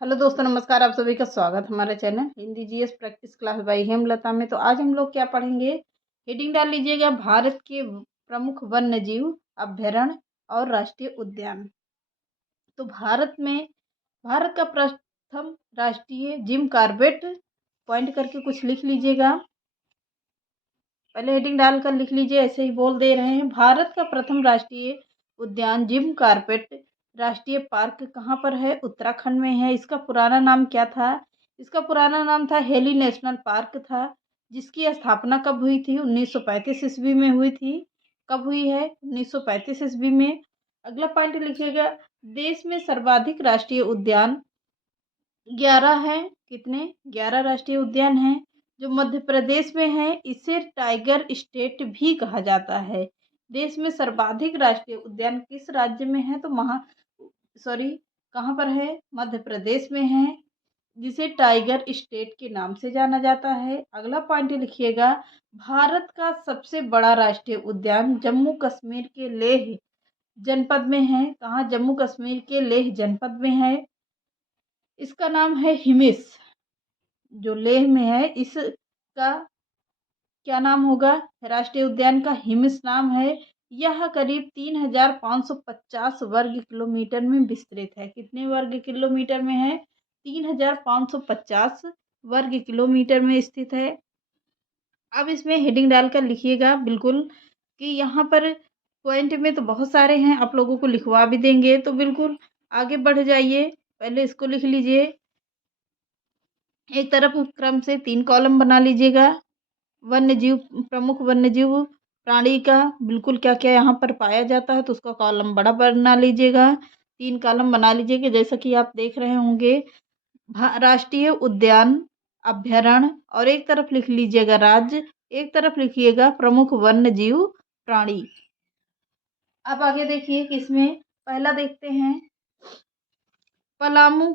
Hello दोस्तों, नमस्कार। आप सभी का स्वागत हमारे channel Hindi GS practice class by Hemlata में। तो आज हम लोग क्या पढ़ेंगे, हेडिंग डाल लीजिएगा, भारत के प्रमुख वन्य जीव अभ्यारण्य और राष्ट्रीय उद्यान। तो भारत का प्रथम राष्ट्रीय जिम कॉर्बेट, पॉइंट करके कुछ लिख लीजिएगा। पहले हेडिंग डालकर लिख लीजिए, ऐसे ही बोल दे रहे हैं। भारत का प्रथम राष्ट्रीय उद्यान जिम कॉर्बेट राष्ट्रीय पार्क कहाँ पर है? उत्तराखंड में है। इसका पुराना नाम क्या था? इसका पुराना नाम था हेली नेशनल पार्क था। जिसकी स्थापना कब हुई थी? 1935 ईस्वी में हुई थी। कब हुई है? 1935 ईस्वी में। अगला पॉइंट लिखिएगा, देश में सर्वाधिक राष्ट्रीय उद्यान 11 है। कितने? 11 राष्ट्रीय उद्यान हैं। जो मध्य प्रदेश में है, इसे टाइगर स्टेट भी कहा जाता है। देश में सर्वाधिक राष्ट्रीय उद्यान किस राज्य में है? तो कहाँ पर है? मध्य प्रदेश में है, जिसे टाइगर स्टेट के नाम से जाना जाता है। अगला पॉइंट लिखिएगा, भारत का सबसे बड़ा राष्ट्रीय उद्यान जम्मू कश्मीर के लेह जनपद में है। कहाँ? जम्मू कश्मीर के लेह जनपद में है। इसका नाम है हिमिस। जो लेह में है, इसका क्या नाम होगा? राष्ट्रीय उद्यान का हिमिस नाम है। यह करीब 3550 वर्ग किलोमीटर में विस्तृत है। कितने वर्ग किलोमीटर में है? 3550 वर्ग किलोमीटर में स्थित है। अब इसमें हेडिंग डालकर लिखिएगा बिल्कुल कि यहाँ पर पॉइंट में तो बहुत सारे हैं, आप लोगों को लिखवा भी देंगे, तो बिल्कुल आगे बढ़ जाइए। पहले इसको लिख लीजिए, एक तरफ क्रम से 3 कॉलम बना लीजिएगा। वन्य जीव, प्रमुख वन्य जीव प्राणी का बिल्कुल क्या क्या यहाँ पर पाया जाता है, तो उसका कॉलम बड़ा बना लीजिएगा। 3 कॉलम बना लीजिएगा, जैसा कि आप देख रहे होंगे। राष्ट्रीय उद्यान, अभ्यारण्य, और एक तरफ लिख लीजिएगा राज्य, एक तरफ लिखिएगा प्रमुख वन्य जीव प्राणी। अब आगे देखिए कि इसमें पहला देखते हैं, पलामू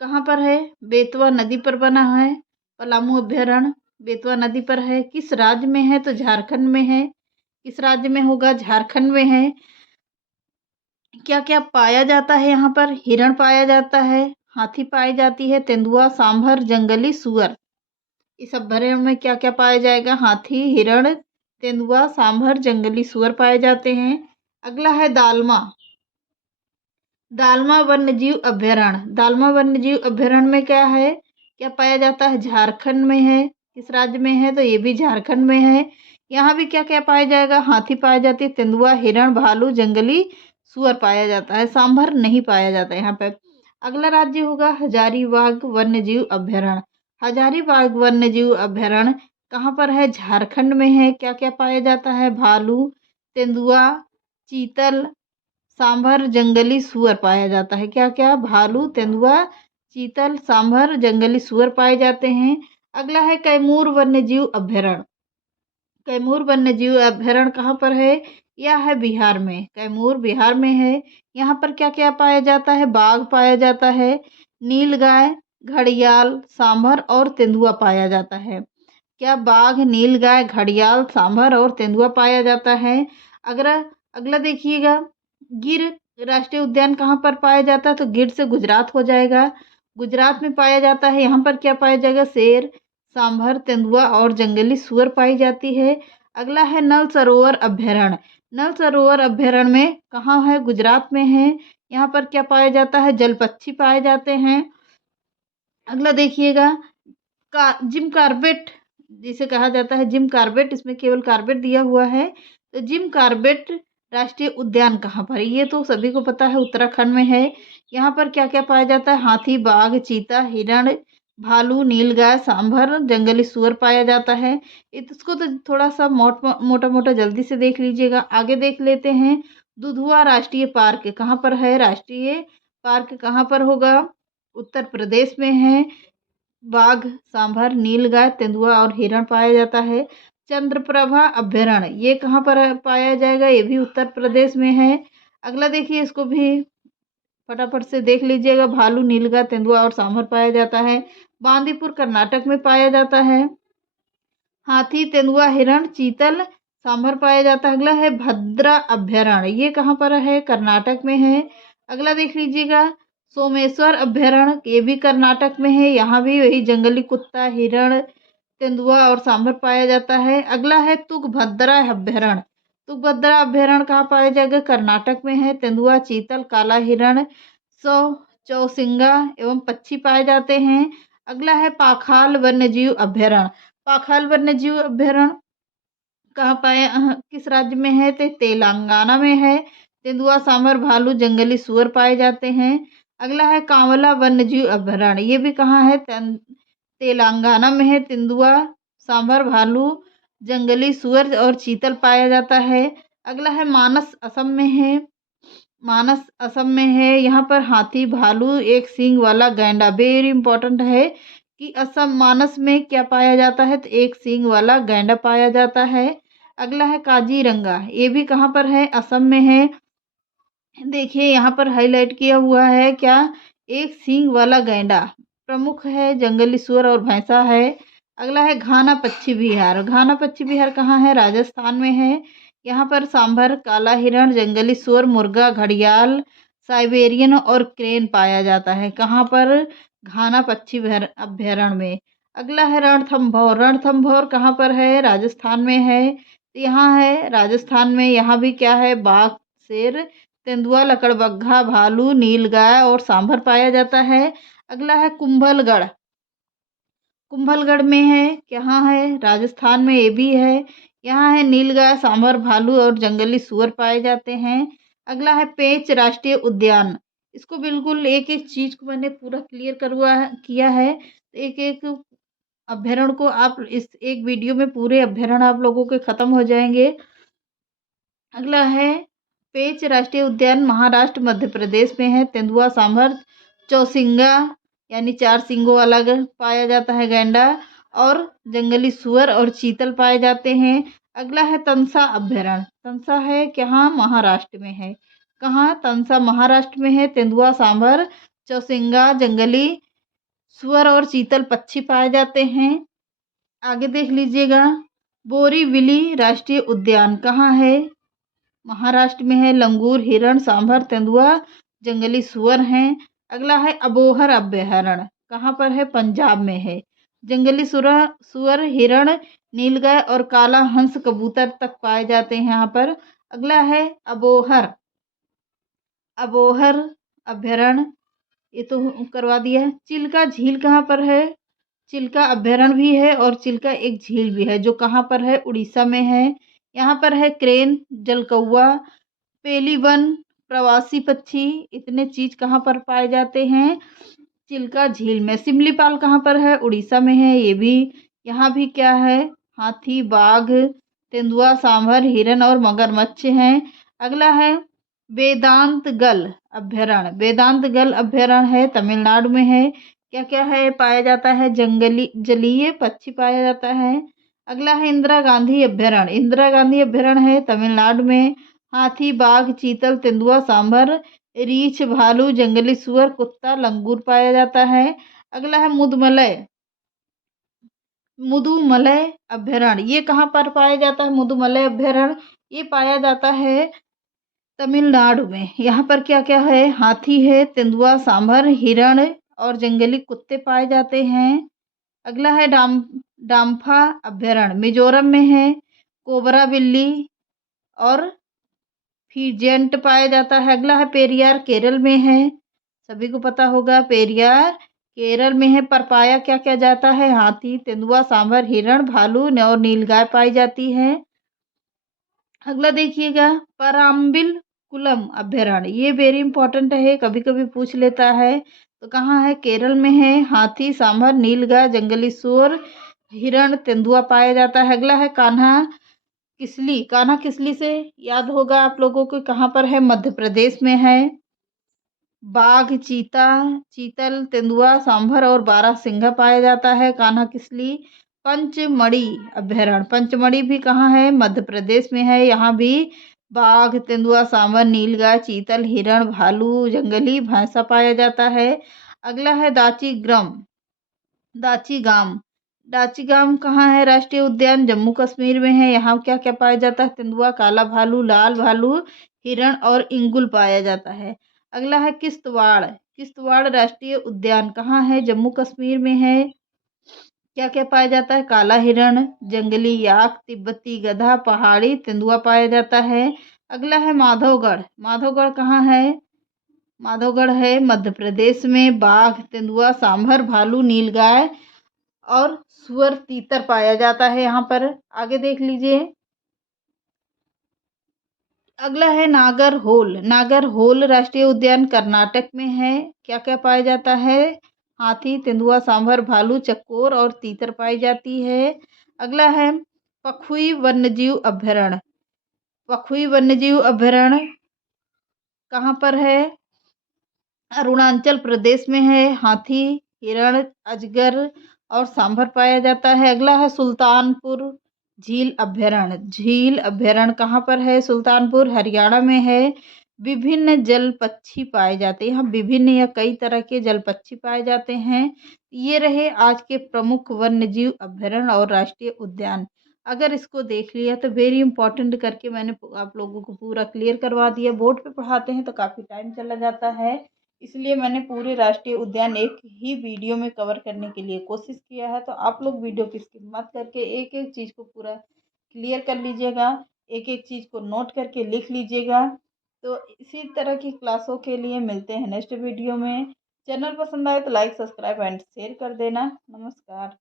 कहाँ पर है? बेतवा नदी पर बना है। पलामू अभ्यारण्य बेतवा नदी पर है। किस राज्य में है? तो झारखंड में है। किस राज्य में होगा? झारखंड में है। क्या क्या पाया जाता है यहाँ पर? हिरण पाया जाता है, हाथी पाई जाती है, तेंदुआ, सांभर, जंगली सुअर। इस अभ्यारण्य में क्या क्या पाया जाएगा? हाथी, हिरण, तेंदुआ, सांभर, जंगली सुअर पाए जाते हैं। अगला है दालमा। दालमा वन्यजीव अभ्यारण्य। दालमा वन्यजीव अभ्यारण्य में क्या है, क्या पाया जाता है? झारखंड में है। किस राज्य में है? तो ये भी झारखंड में है। यहाँ भी क्या क्या पाया जाएगा? हाथी पाया जाती है, तेंदुआ, हिरण, भालू, जंगली सुअर पाया जाता है। सांभर नहीं पाया जाता यहाँ पे। अगला राज्य होगा हजारीबाग वन्यजीव अभ्यारण्य। हजारीबाग वन्यजीव अभ्यारण्य कहाँ पर है? झारखंड में है। क्या क्या पाया जाता है? भालू, तेंदुआ, चीतल, सांभर, जंगली सुअर पाया जाता है। क्या क्या? भालू, तेंदुआ, चीतल, सांभर, जंगली सुअर पाए जाते हैं। अगला है कैमूर वन्यजीव अभ्यारण्य। कैमूर वन्यजीव अभ्यारण्य कहाँ पर है? यह है बिहार में। कैमूर बिहार में है। यहाँ पर क्या क्या पाया जाता है? बाघ पाया जाता है, नीलगाय, घड़ियाल, सांभर और तेंदुआ पाया जाता है। क्या? बाघ, नीलगाय, घड़ियाल, सांभर और तेंदुआ पाया जाता है। अगला अगला देखिएगा, गिर राष्ट्रीय उद्यान कहाँ पर पाया जाता है? तो गिर से गुजरात हो जाएगा। गुजरात में पाया जाता है। यहाँ पर क्या पाया जाएगा? शेर, सांभर, तेंदुआ और जंगली सुअर पाई जाती है। अगला है नल सरोवर अभ्यारण्य। नल सरोवर अभ्यारण्य में कहाँ है? गुजरात में है। यहाँ पर क्या पाया जाता है? जल पक्षी पाए जाते हैं। अगला देखिएगा, जिम कॉर्बेट जिसे कहा जाता है, जिम कॉर्बेट, इसमें केवल कॉर्बेट दिया हुआ है। तो जिम कॉर्बेट राष्ट्रीय उद्यान कहाँ पर है? ये तो सभी को पता है, उत्तराखंड में है। यहाँ पर क्या क्या पाया जाता है? हाथी, बाघ, चीता, हिरण, भालू, नीलगाय, सांभर, जंगली सुअर पाया जाता है। इसको तो थोड़ा सा मोटा मोटा जल्दी से देख लीजिएगा। आगे देख लेते हैं, दुधवा राष्ट्रीय पार्क कहाँ पर है? राष्ट्रीय पार्क कहाँ पर होगा? उत्तर प्रदेश में है। बाघ, सांभर, नीलगाय, तेंदुआ और हिरण पाया जाता है। चंद्रप्रभा अभ्यारण्य ये कहाँ पर पाया जाएगा? ये भी उत्तर प्रदेश में है। अगला देखिए, इसको भी फटाफट से देख लीजिएगा। भालू, नीलगाय, तेंदुआ और सांभर पाया जाता है। बांदीपुर कर्नाटक में पाया जाता है। हाथी, तेंदुआ, हिरण, चीतल, सांभर पाया जाता है। अगला है भद्रा अभ्यारण्य, ये कहाँ पर है? कर्नाटक में है। अगला देख लीजिएगा, सोमेश्वर अभ्यारण्य ये भी कर्नाटक में है, यहाँ भी वही जंगली कुत्ता, हिरण, तेंदुआ और सांभर पाया जाता है। अगला है तुंगभद्रा अभ्यारण्य। तुंगभद्रा अभ्यारण्य कहाँ पाया जाएगा? कर्नाटक में है। तेंदुआ, चीतल, काला हिरण, सौ चौसिंगा एवं पक्षी पाए जाते हैं। अगला है पाखाल वन्यजीव अभ्यारण्य। पाखाल वन्यजीव अभ्यारण्य कहाँ पाए किस राज्य में है? तो तेलंगाना में है। तेंदुआ, सांभर, भालू, जंगली सुअर पाए जाते हैं। अगला है कांवला वन्यजीव अभ्यारण्य। ये भी कहाँ है? तेलंगाना में है। तेंदुआ, सांभर, भालू, जंगली सुअर और चीतल पाया जाता है। अगला है मानस, असम में है। मानस असम में है। यहाँ पर हाथी, भालू, एक सींग वाला गैंडा, वेरी इंपॉर्टेंट है कि असम मानस में क्या पाया जाता है? तो एक सींग वाला गैंडा पाया जाता है। अगला है काजीरंगा। ये भी कहाँ पर है? असम में है। देखिए यहाँ पर हाईलाइट किया हुआ है क्या? एक सींग वाला गैंडा प्रमुख है। जंगली सुअर और भैंसा है। अगला है घाना पक्षी विहार। घाना पक्षी विहार कहाँ है? राजस्थान में है। यहाँ पर सांभर, काला हिरण, जंगली सुअर, मुर्गा, घड़ियाल, साइबेरियन और क्रेन पाया जाता है। कहाँ पर? घाना पक्षी अभ्यारण्य में। अगला है रणथंभौर। रणथंभौर कहाँ पर है? राजस्थान में है। तो यहाँ है राजस्थान में। यहाँ भी क्या है? बाघ, शेर, तेंदुआ, लकड़बग्घा, भालू, नीलगाय और सांभर पाया जाता है। अगला है कुंभलगढ़। कुंभलगढ़ में है। कहाँ है? राजस्थान में ये भी है। यहाँ है नीलगाय, सांभर, भालू और जंगली सुअर पाए जाते हैं। अगला है पेंच राष्ट्रीय उद्यान। इसको बिल्कुल एक एक चीज को मैंने पूरा क्लियर करवा किया है। एक एक अभ्यारण्य को आप इस एक वीडियो में पूरे अभ्यारण्य आप लोगों के खत्म हो जाएंगे। अगला है पेंच राष्ट्रीय उद्यान, महाराष्ट्र, मध्य प्रदेश में है। तेंदुआ, सांभर, चौसिंगा यानी चार सींगों वाला पाया जाता है गैंडा, और जंगली सुअर और चीतल पाए जाते हैं। अगला है तंसा अभ्यारण्य। तंसा है कहाँ? महाराष्ट्र में है। कहाँ? तंसा महाराष्ट्र में है। तेंदुआ, सांभर, चौसिंगा, जंगली सुअर और चीतल पक्षी पाए जाते हैं। आगे देख लीजिएगा, बोरीविली राष्ट्रीय उद्यान कहाँ है? महाराष्ट्र में है। लंगूर, हिरण, सांभर, तेंदुआ, जंगली सुअर हैं। अगला है अबोहर अभ्यारण्य। कहाँ पर है? पंजाब में है। जंगली सुअर, हिरण, नीलगाय और काला हंस, कबूतर तक पाए जाते हैं यहाँ पर। अगला है अबोहर। अबोहर अभ्यारण्य ये तो करवा दिया। चिल्का झील कहाँ पर है? चिल्का अभ्यारण्य भी है और चिल्का एक झील भी है, जो कहाँ पर है? उड़ीसा में है। यहाँ पर है क्रेन, जलकौआ, पेलिबन, प्रवासी पक्षी, इतने चीज कहाँ पर पाए जाते हैं? चिल्का झील में। सिमलीपाल कहाँ पर है? उड़ीसा में है ये भी। यहाँ भी क्या है? हाथी, बाघ, तेंदुआ, सांभर, हिरन और मगरमच्छ हैं। अगला है वेदांत गल अभ्यारण्य। वेदांत गल अभ्यारण्य है, तमिलनाडु में है। क्या क्या है पाया जाता है? जलीय पक्षी पाया जाता है। अगला है इंदिरा गांधी अभ्यारण्य। इंदिरा गांधी अभ्यारण्य है तमिलनाडु में। हाथी, बाघ, चीतल, तेंदुआ, सांभर, रीछ, भालू, जंगली सुअर, कुत्ता, लंगूर पाया जाता है। अगला है मुदुमलय अभ्यारण्य। ये कहाँ पर पाया जाता है? मुदुमलय अभ्यारण्य ये पाया जाता है तमिलनाडु में। यहाँ पर क्या क्या है? हाथी है, तेंदुआ, सांभर, हिरण और जंगली कुत्ते पाए जाते हैं। अगला है डाम्फा अभ्यारण्य, मिजोरम में है। कोबरा बिल्ली और फीजेंट पाया जाता है। अगला है पेरियार, केरल में है। सभी को पता होगा पेरियार केरल में है। पर पाया क्या क्या जाता है? हाथी, तेंदुआ, सांभर, हिरण, भालू और नीलगाय पाई जाती है। अगला देखिएगा पराम्बिल कुलम अभ्यारण्य। ये वेरी इंपॉर्टेंट है, कभी कभी पूछ लेता है। तो कहाँ है? केरल में है। हाथी, सांभर, नीलगाय, जंगली सुअर, हिरण, तेंदुआ पाया जाता है। अगला है कान्हा किसली। कान्हा किसली से याद होगा आप लोगों को कहाँ पर है? मध्य प्रदेश में है। बाघ, चीतल, तेंदुआ, सांभर और बारहसिंघा पाया जाता है कान्हा किसली। पंचमढ़ी अभ्यारण्य। पंचमढ़ी भी कहाँ है? मध्य प्रदेश में है। यहाँ भी बाघ, तेंदुआ, सांभर, नीलगाय, चीतल, हिरण, भालू, जंगली भैंसा पाया जाता है। अगला है दाची गाम। दाचीगाम कहाँ है? राष्ट्रीय उद्यान जम्मू कश्मीर में है। यहाँ क्या क्या पाया जाता है? तेंदुआ, काला भालू, लाल भालू, हिरण और इंगुल पाया जाता है। अगला है किश्तवाड़। किश्तवाड़ राष्ट्रीय उद्यान कहाँ है? जम्मू कश्मीर में है। क्या क्या पाया जाता है? काला हिरण, जंगली याक, तिब्बती गधा, पहाड़ी तेंदुआ पाया जाता है। अगला है माधवगढ़। माधवगढ़ कहाँ है? माधवगढ़ है मध्य प्रदेश में। बाघ, तेंदुआ, सांभर, भालू, नीलगाय और सुअर, तीतर पाया जाता है यहाँ पर। आगे देख लीजिए। अगला है नागरहोल। नागरहोल राष्ट्रीय उद्यान कर्नाटक में है। क्या क्या पाया जाता है? हाथी, तेंदुआ, सांभर, भालू, चकोर और तीतर पाई जाती है। अगला है पखुई वन्यजीव अभ्यारण्य। पखुई वन्यजीव अभ्यारण्य कहाँ पर है? अरुणाचल प्रदेश में है। हाथी, हिरण, अजगर और सांभर पाया जाता है। अगला है सुल्तानपुर झील अभ्यारण्य। झील अभ्यारण्य कहाँ पर है? सुल्तानपुर हरियाणा में है। विभिन्न जल पक्षी पाए जाते हैं। यहाँ विभिन्न या कई तरह के जल पक्षी पाए जाते हैं। ये रहे आज के प्रमुख वन्यजीव अभ्यारण्य और राष्ट्रीय उद्यान। अगर इसको देख लिया तो वेरी इंपॉर्टेंट करके मैंने आप लोगों को पूरा क्लियर करवा दिया। बोर्ड पे पढ़ाते हैं तो काफ़ी टाइम चला जाता है, इसलिए मैंने पूरे राष्ट्रीय उद्यान एक ही वीडियो में कवर करने के लिए कोशिश किया है। तो आप लोग वीडियो की स्किप मत करके एक एक चीज़ को पूरा क्लियर कर लीजिएगा, एक एक चीज़ को नोट करके लिख लीजिएगा। तो इसी तरह की क्लासों के लिए मिलते हैं नेक्स्ट वीडियो में। चैनल पसंद आए तो लाइक, सब्सक्राइब एंड शेयर कर देना। नमस्कार।